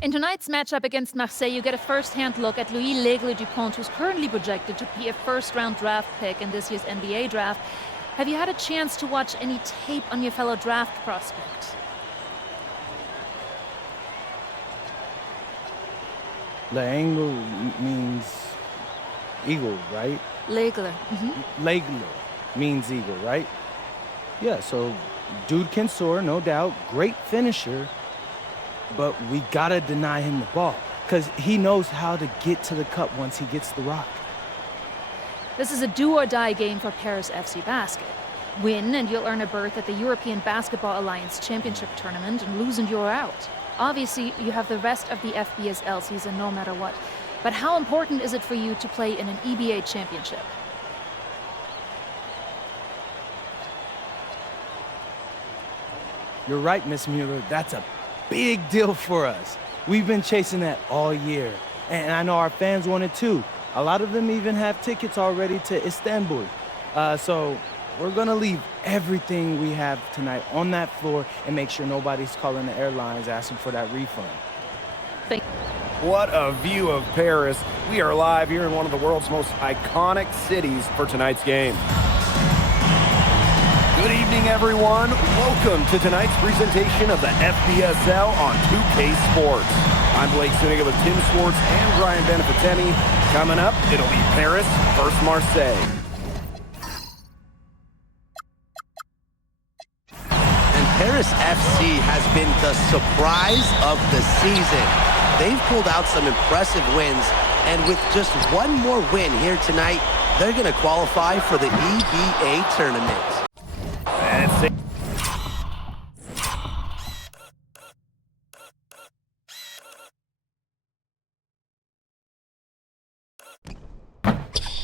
In tonight's matchup against Marseille, you get a first-hand look at Louis L'Aigle-Dupont, who's currently projected to be a first-round draft pick in this year's NBA draft. Have you had a chance to watch any tape on your fellow draft prospect? L'Aigle means eagle, right? L'Aigle. L'Aigle means eagle, right? Yeah, so dude can soar, no doubt. Great finisher. But we gotta deny him the ball, because he knows how to get to the cup once he gets the rock. This is a do-or-die game for Paris FC Basket. Win, and you'll earn a berth at the European Basketball Alliance Championship Tournament, and lose and you're out. Obviously, you have the rest of the FBSL season no matter what. But how important is it for you to play in an EBA championship? You're right, Miss Mueller. That's a big deal for us. We've been chasing that all year. And I know our fans want it too. A lot of them even have tickets already to Istanbul. So we're gonna leave everything we have tonight on that floor and make sure nobody's calling the airlines asking for that refund. What a view of Paris. We are live here in one of the world's most iconic cities for tonight's game. Good evening, everyone. Welcome to tonight's presentation of the FBSL on 2K Sports. I'm Blake Suniga with Tim Swartz and Brian Benefitemi. Coming up, it'll be Paris versus Marseille. And Paris FC has been the surprise of the season. They've pulled out some impressive wins, and with just one more win here tonight, they're going to qualify for the EBA tournament. That's it.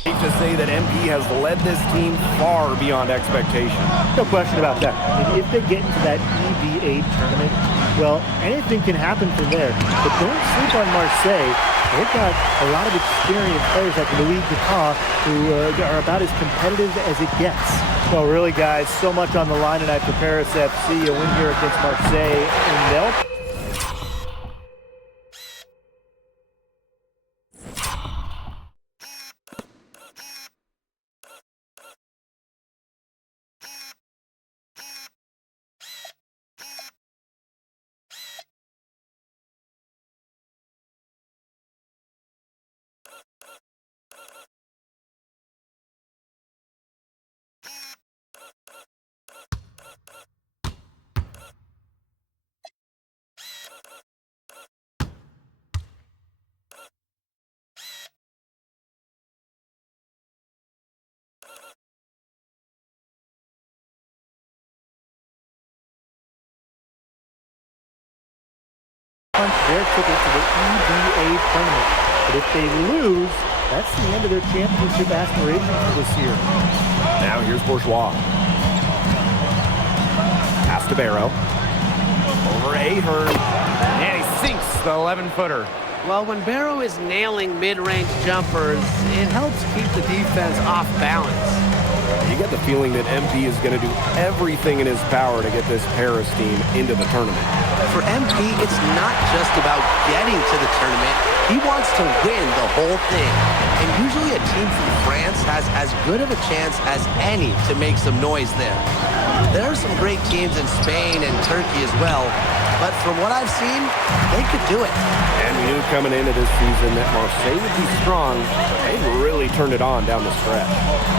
Safe to say that MP has led this team far beyond expectation. No question about that. And if they get into that EBA tournament, well, anything can happen from there. But don't sleep on Marseille. They've got a lot of experienced players like Louis Dupont who are about as competitive as it gets. Well, really, guys, so much on the line tonight for Paris FC. A win here against Marseille, and they'll... their ticket to the EBA tournament. But if they lose, that's the end of their championship aspirations this year. Now here's Bourgeois. Pass to Barrow. Over Ahern. And he sinks the 11-footer. Well, when Barrow is nailing mid-range jumpers, it helps keep the defense off balance. You get the feeling that MP is going to do everything in his power to get this Paris team into the tournament. For MP, it's not just about getting to the tournament. He wants to win the whole thing. And usually a team from France has as good of a chance as any to make some noise there. There are some great teams in Spain and Turkey as well, but from what I've seen, they could do it. And we knew coming into this season that Marseille would be strong, but they really turned it on down the stretch.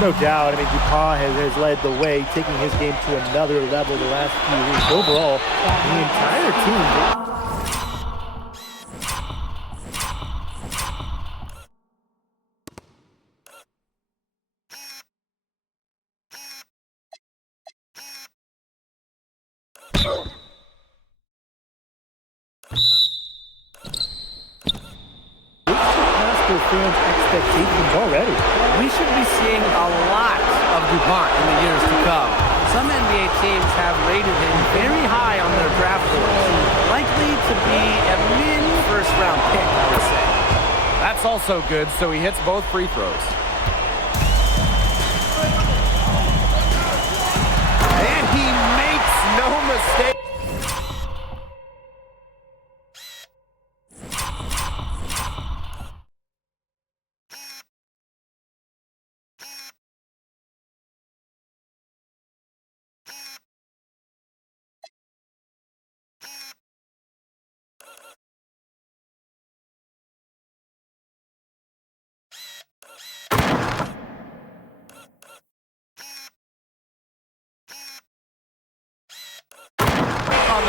No doubt. I mean, Dupont has led the way, taking his game to another level the last few weeks. Overall, the entire team... fans' expectations already. We should be seeing a lot of Dupont in the years to come. Some NBA teams have rated him very high on their draft boards, likely to be a mid-first-round pick, I would say. That's also good, so he hits both free throws. And he makes no mistake.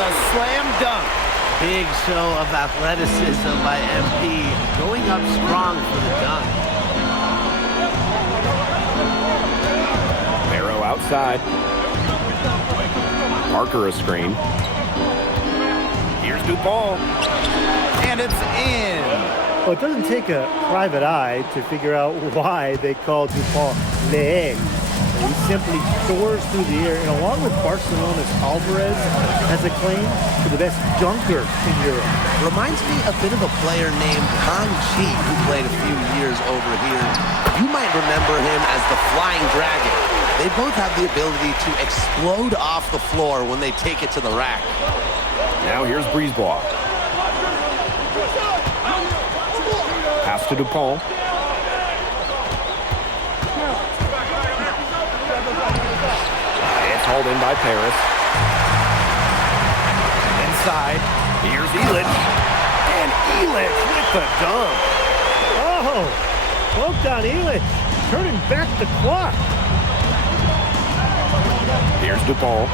a slam dunk. Big show of athleticism by MP, going up strong for the dunk. Barrow outside. Parker a screen. Here's Dupont. And it's in. Well, it doesn't take a private eye to figure out why they call Dupont Le. He simply soars through the air, and along with Barcelona's Alvarez, has a claim to the best dunker in Europe. Reminds me a bit of a player named Han Chi, who played a few years over here. You might remember him as the Flying Dragon. They both have the ability to explode off the floor when they take it to the rack. Now here's Brisebois. Pass to Dupont. It's hauled in by Paris. Inside. Here's Illich. And Illich with the dunk. Oh, Bogdan Illich turning back the clock. Here's Dupont.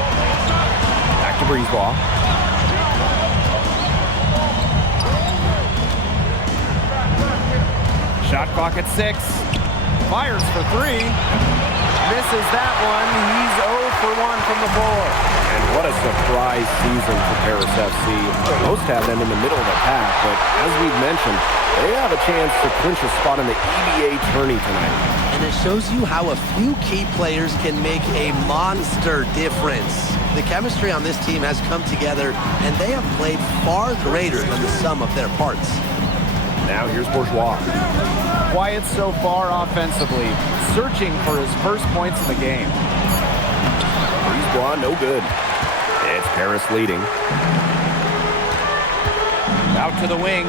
Back to Brisebois. Shot clock at 6. Fires for 3. Misses that one. He's 0 for 1 from the floor. And what a surprise season for Paris FC. Most have them in the middle of the pack, but as we've mentioned, they have a chance to clinch a spot in the EBA tourney tonight. And it shows you how a few key players can make a monster difference. The chemistry on this team has come together, and they have played far greater than the sum of their parts. Now here's Bourgeois. Quiet so far offensively, searching for his first points in the game. Brisebois, no good. It's Paris leading. Out to the wing.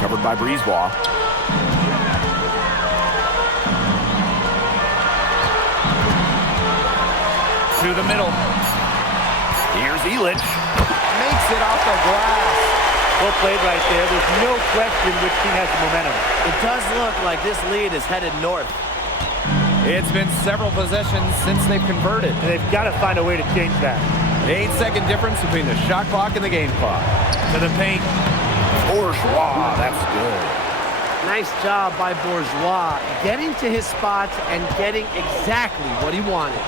Covered by Brisebois. To the middle. Here's Illich. Makes it off the glass. Well played right there. There's no question which team has the momentum. It does look like this lead is headed north. It's been several possessions since they've converted. And they've got to find a way to change that. 8-second difference between the shot clock and the game clock. To the paint. Bourgeois, that's good. Nice job by Bourgeois, getting to his spots and getting exactly what he wanted.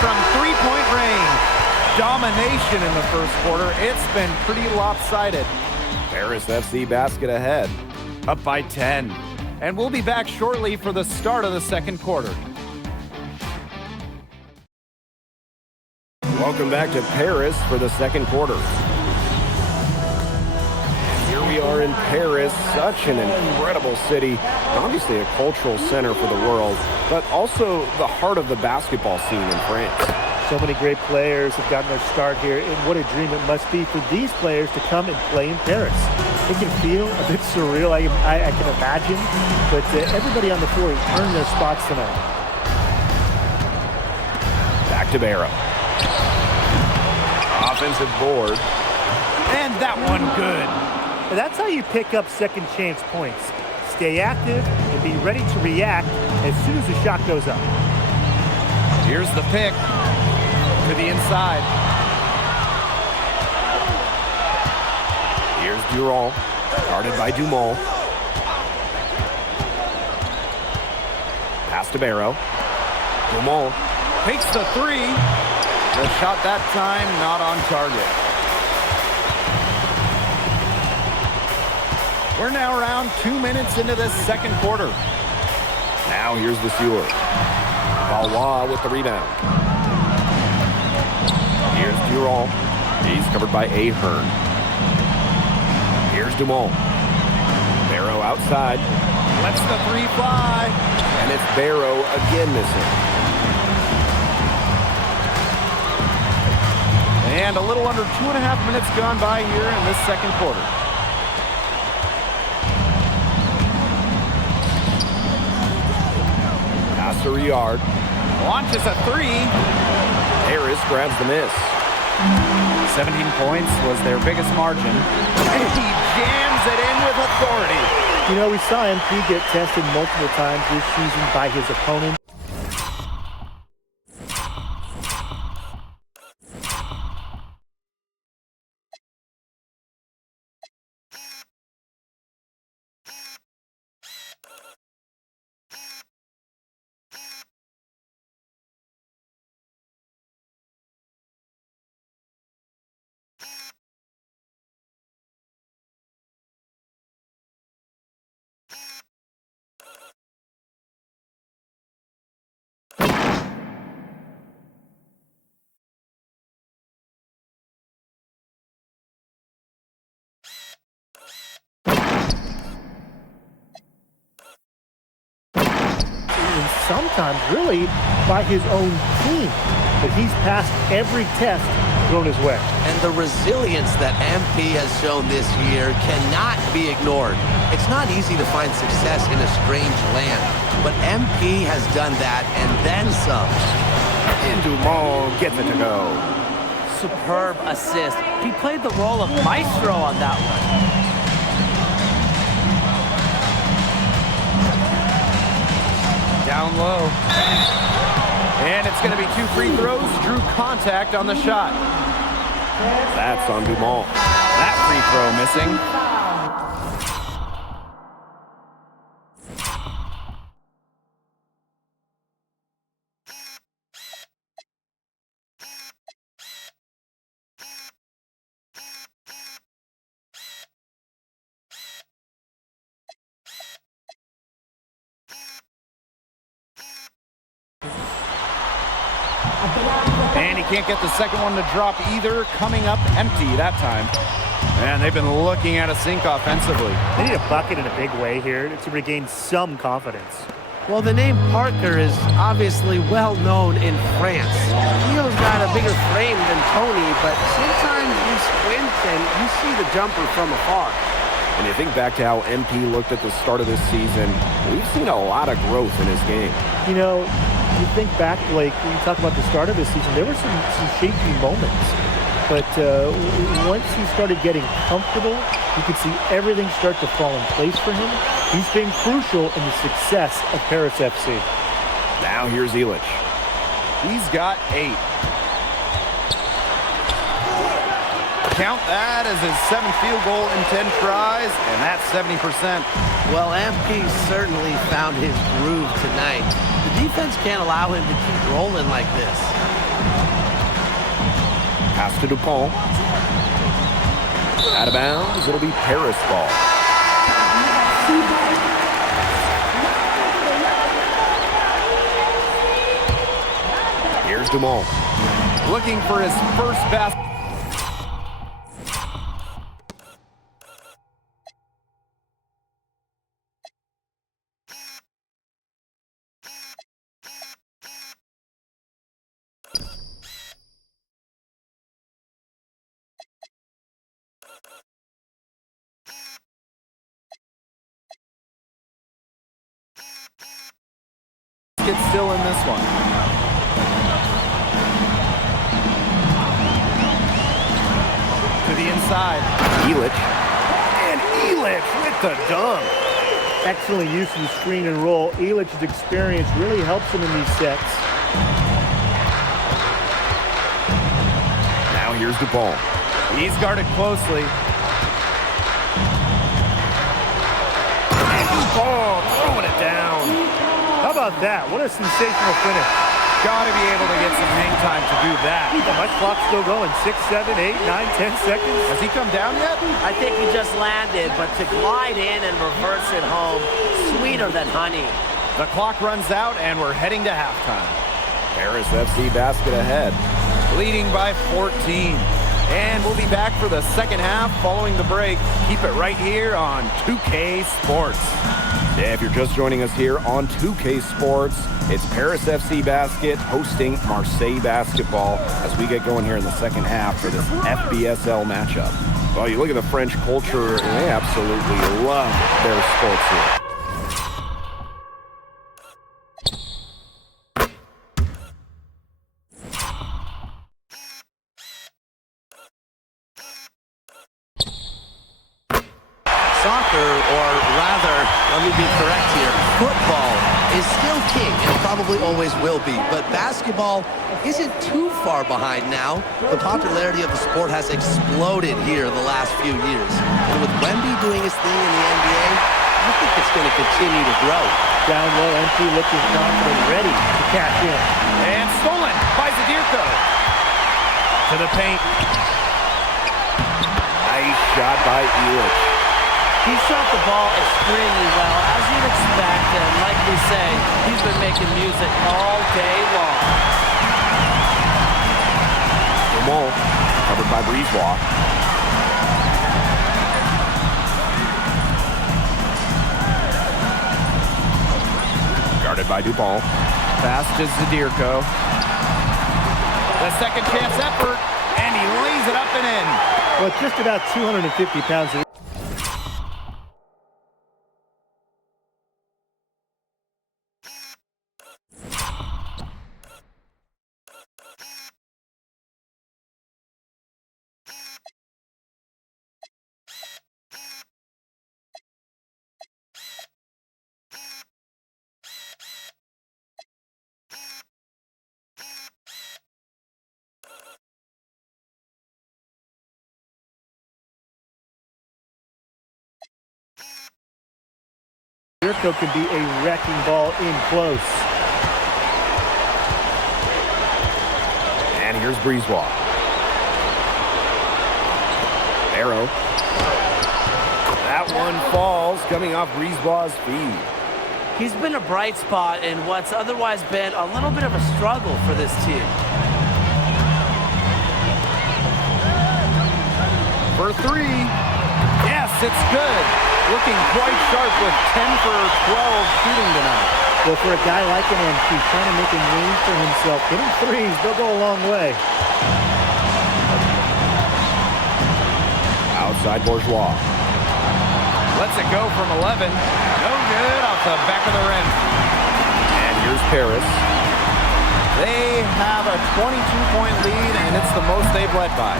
From three-point range. Domination in the first quarter. It's been pretty lopsided. Paris FC basket ahead. Up by 10. And we'll be back shortly for the start of the second quarter. Welcome back to Paris for the second quarter. Here we are in Paris, such an incredible city. Obviously a cultural center for the world, but also the heart of the basketball scene in France. So many great players have gotten their start here, and what a dream it must be for these players to come and play in Paris. It can feel a bit surreal, I can imagine, but everybody on the floor has earned their spots tonight. Back to Barrow. Offensive board. And that one good. And that's how you pick up second chance points. Stay active and be ready to react as soon as the shot goes up. Here's the pick to the inside. Here's Durand, guarded by Dumont. Pass to Barrow. Dumont takes the 3. The shot that time not on target. We're now around 2 minutes into this second quarter. Now here's the Vasseur. Valois with the rebound. Here's Durand. He's covered by Ahern. Here's Dumont. Barrow outside. Lets the 3 fly. And it's Barrow again missing. And a little under 2.5 minutes gone by here in this second quarter. Riyard launches a 3. Harris grabs the miss. 17 points was their biggest margin. And he jams it in with authority. You know, we saw MP get tested multiple times this season by his opponent. And sometimes really by his own team. But he's passed every test thrown his way. And the resilience that MP has shown this year cannot be ignored. It's not easy to find success in a strange land, but MP has done that and then some. And Dumont gets it to go. Superb assist. He played the role of maestro on that one. Down low. And it's going to be 2 free throws. Drew contact on the shot. That's on Dumont. That free throw missing. And he can't get the second one to drop either. Coming up empty that time. And they've been looking at a sink offensively. They need a bucket in a big way here to regain some confidence. Well, the name Parker is obviously well known in France. Leo's got a bigger frame than Tony, but sometimes you squint and you see the jumper from afar. And you think back to how MP looked at the start of this season, we've seen a lot of growth in his game. You know, you think back, Blake, when you talk about the start of this season, there were some shaky moments. But once he started getting comfortable, you could see everything start to fall in place for him. He's been crucial in the success of Paris FC. Now here's Illich. He's got 8. Count that as his 7th field goal in 10 tries, and that's 70%. Well, MP certainly found his groove tonight. The defense can't allow him to keep rolling like this. Pass to Dupont. Out of bounds, it'll be Paris ball. Here's Dumont. Looking for his first basket. Still in this one. To the inside. Illich. And Illich with the dunk. Excellent use of the screen and roll. Illich's experience really helps him in these sets. Now here's Dupont. He's guarded closely. And Dupont throwing it down. How about that? What a sensational finish. Gotta be able to get some hang time to do that. My clock's still going. 6, 7, 8, 9, 10 seconds. Has he come down yet? I think he just landed, but to glide in and reverse it home, sweeter than honey. The clock runs out, and we're heading to halftime. Paris FC basket ahead, leading by 14. And we'll be back for the second half following the break. Keep it right here on 2K Sports. Yeah, if you're just joining us here on 2K Sports, it's Paris FC Basket hosting Marseille Basketball as we get going here in the second half for this FBSL matchup. Well, you look at the French culture, and they absolutely love their sports here. soccer, or rather, let me be correct here, football is still king and probably always will be, but basketball isn't too far behind now. The popularity of the sport has exploded here in the last few years. And with Wemby doing his thing in the NBA, I think it's going to continue to grow. Down low, MP looking confident, ready to cash in. And stolen by Zadirko. To the paint. Nice shot by Elich. He shot the ball extremely well, as you'd expect, and like we say, he's been making music all day long. Jamal, covered by Breezewalk. Guarded by Dupont. Pass to Zadirko. The second chance effort, and he lays it up and in. Well, just about 250 pounds. Zadirko can be a wrecking ball in close. And here's Breezewalk. Arrow. That one falls, coming off Breezewalk's feed. He's been a bright spot in what's otherwise been a little bit of a struggle for this team. For three. Yes, it's good. Looking quite sharp with 10 for 12 shooting tonight. Well, for a guy like an MP, trying to make a name for himself, hitting threes, they'll go a long way. Outside Bourgeois. Lets it go from 11. No good off the back of the rim. And here's Paris. They have a 22-point lead, and it's the most they've led by.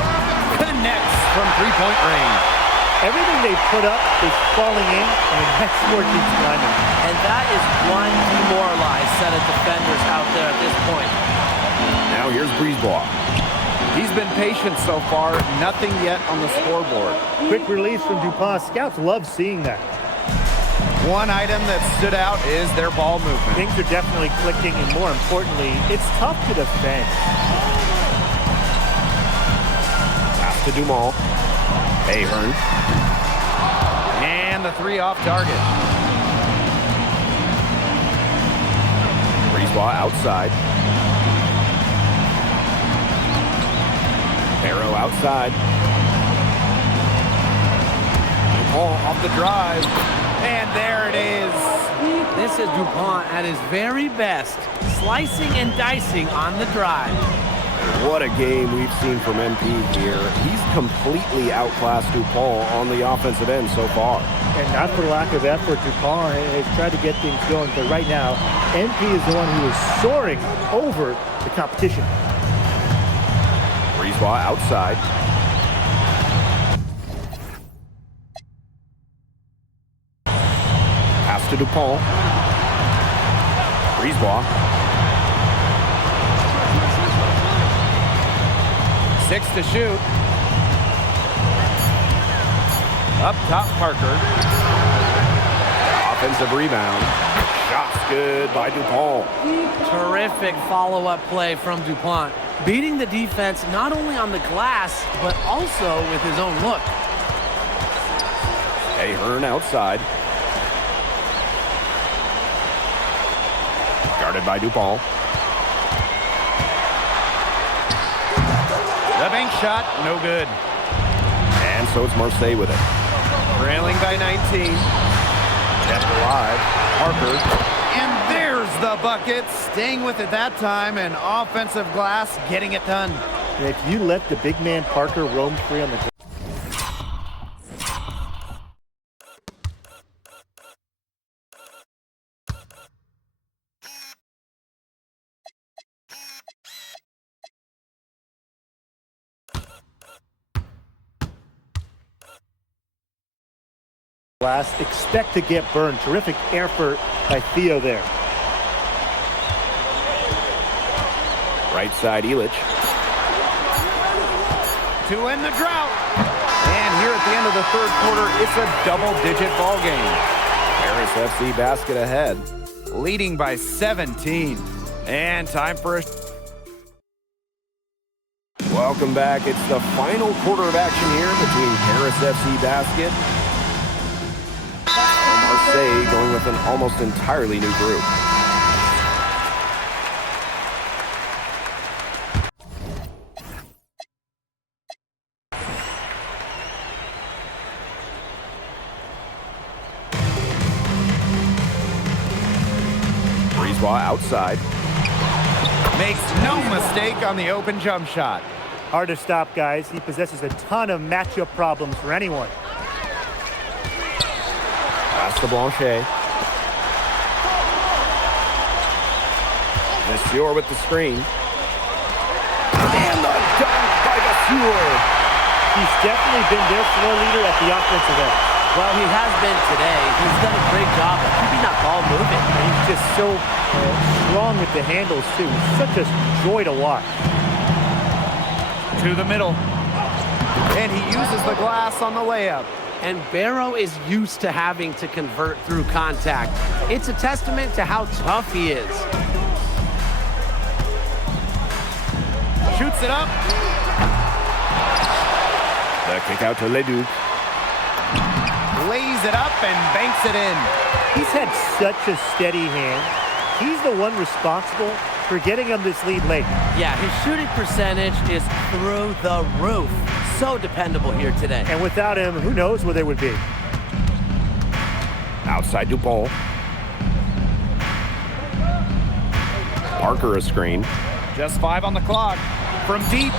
Connects from three-point range. Everything they put up is falling in, and the next score keeps climbing. And that is one demoralized set of defenders out there at this point. Now here's Breezewalk. He's been patient so far, nothing yet on the scoreboard. Quick release from DuPont. Scouts love seeing that. One item that stood out is their ball movement. Things are definitely clicking, and more importantly, it's tough to defend. Pass to Dumont. Ahern. And the three off target. Breezewalk outside. Arrow outside. Dupont off the drive. And there it is. This is DuPont at his very best, slicing and dicing on the drive. What a game we've seen from MP here. He's completely outclassed DuPont on the offensive end so far. And not for lack of effort, DuPont has tried to get things going, but right now, MP is the one who is soaring over the competition. Breezewalk outside. Pass to DuPont. Breezewalk. 6 to shoot. Up top, Parker. Offensive rebound. Shots good by DuPont. Terrific follow-up play from DuPont, beating the defense not only on the glass, but also with his own look. Ahern outside. Guarded by DuPont. The bank shot, no good. And so it's Marseille with it. Trailing by 19. Kept alive. Parker. And there's the bucket. Staying with it that time, and offensive glass getting it done. And if you let the big man Parker roam free on the glass, expect to get burned. Terrific effort by Theo there. Right side, Illich. To end the drought. And here at the end of the third quarter, it's a double-digit ball game. Paris FC Basket ahead, leading by 17. And time for a... Welcome back. It's the final quarter of action here between Paris FC Basket and Marseille, going with an almost entirely new group. Brisebois outside. Makes no mistake on the open jump shot. Hard to stop, guys. He possesses a ton of matchup problems for anyone. Pass to Blanchet. Vasseur with the screen. And the dunk by Vasseur. He's definitely been their floor leader at the offensive end. Well, he has been today. He's done a great job of keeping that ball moving. And he's just so strong with the handles, too. Such a joy to watch. To the middle. And he uses the glass on the layup. And Barrow is used to having to convert through contact. It's a testament to how tough he is. Shoots it up. The kick out to Leduc. Lays it up and banks it in. He's had such a steady hand. He's the one responsible for getting him this lead late. Yeah, his shooting percentage is through the roof. So dependable here today. And without him, who knows where they would be. Outside Dupont. Parker a screen. Just 5 on the clock. From deep.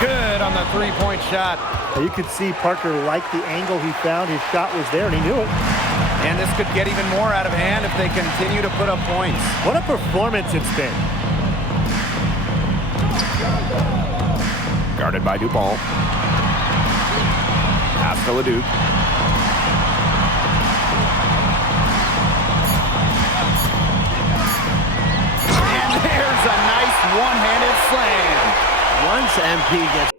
Good on the three-point shot. You could see Parker liked the angle he found. His shot was there, and he knew it. And this could get even more out of hand if they continue to put up points. What a performance it's been. Guarded by Dupont. Pass to Leduc. And there's a nice one-handed slam. Once MP gets...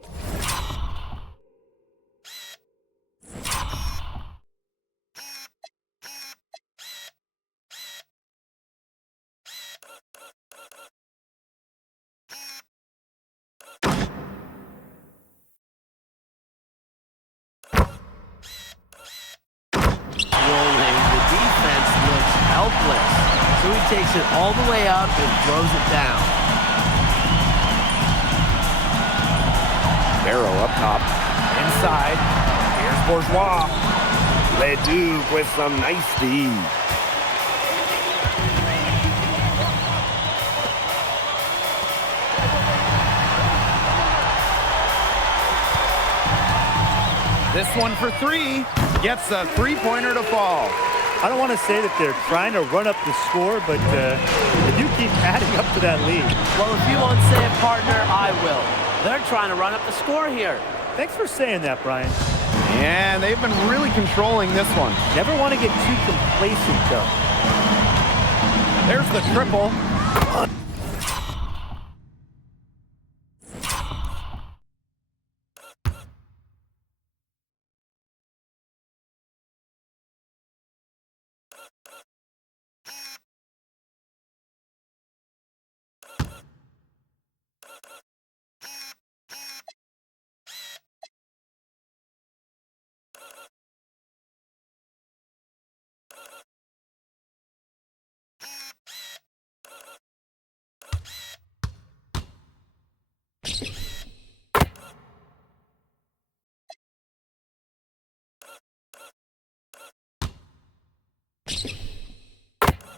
So he takes it all the way up and throws it down. Barrow up top. Inside. Here's Bourgeois. Leduc with some nice D. This one for 3. Gets a three-pointer to fall. I don't want to say that they're trying to run up the score, but they do keep adding up to that lead. Well, if you won't say it, partner, I will. They're trying to run up the score here. Thanks for saying that, Brian. And they've been really controlling this one. Never want to get too complacent, though. There's the triple.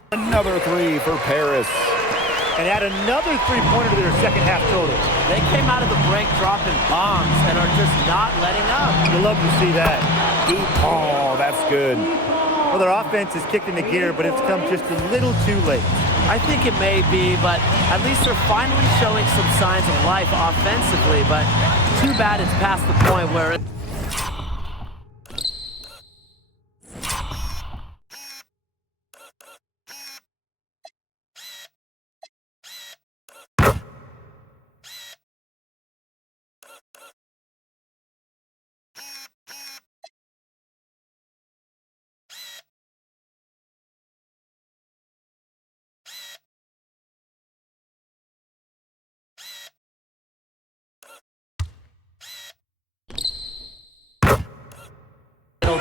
Another 3 for Paris. And add another three-pointer to their second half total. They came out of the break dropping bombs and are just not letting up. You'll love to see that. Oh, that's good. Well, their offense is kicked into gear, but it's come just a little too late. I think it may be, but at least they're finally showing some signs of life offensively. But too bad it's past the point where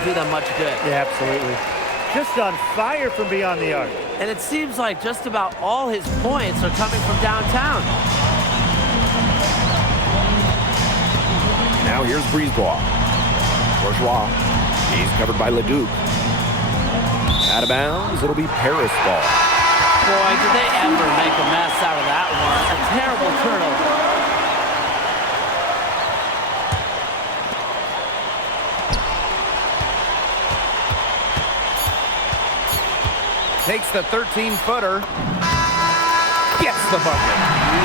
do them much good. Yeah, absolutely. Just on fire from beyond the arc. And it seems like just about all his points are coming from downtown. Now here's Brisebois. Bourgeois. He's covered by Leduc. Out of bounds, it'll be Paris ball. Boy, did they ever make a mess out of that one. A terrible turnover. Takes the 13-footer. Gets the bucket.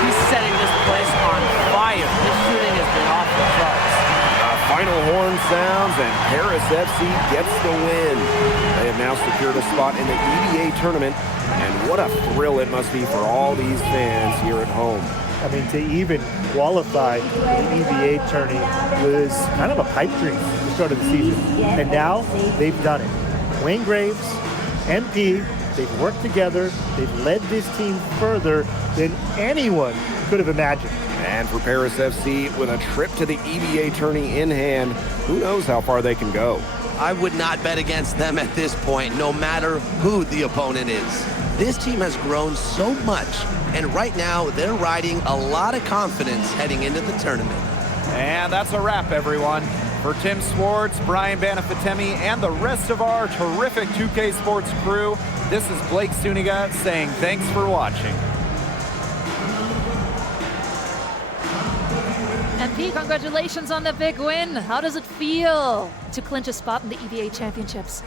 He's setting this place on fire. His shooting has been off the charts. Final horn sounds, and Paris FC gets the win. They have now secured a spot in the EVA tournament, and what a thrill it must be for all these fans here at home. I mean, to even qualify for the EVA tourney was kind of a pipe dream at the start of the season. And now they've done it. Wayne Graves, MP, they've worked together. They've led this team further than anyone could have imagined. And for Paris FC, with a trip to the EVA tourney in hand, who knows how far they can go. I would not bet against them at this point, no matter who the opponent is. This team has grown so much, and right now they're riding a lot of confidence heading into the tournament. And that's a wrap, everyone. For Tim Swartz, Brian Banafitemi, and the rest of our terrific 2K Sports crew, this is Blake Suniga saying thanks for watching. MP, congratulations on the big win. How does it feel to clinch a spot in the EVA Championships?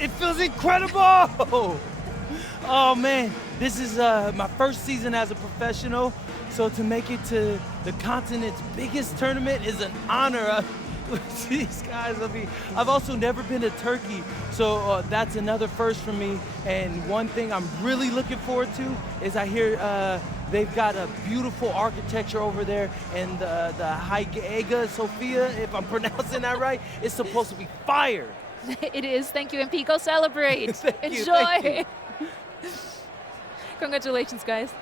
It feels incredible! Oh man, this is my first season as a professional, so to make it to the continent's biggest tournament is an honor. These guys, I've also never been to Turkey, so that's another first for me. And one thing I'm really looking forward to is I hear they've got a beautiful architecture over there, and the Hagia Sophia, if I'm pronouncing that right, is supposed to be fire. It is. Thank you, MP. Go celebrate. Thank you, Enjoy. thank Congratulations, guys.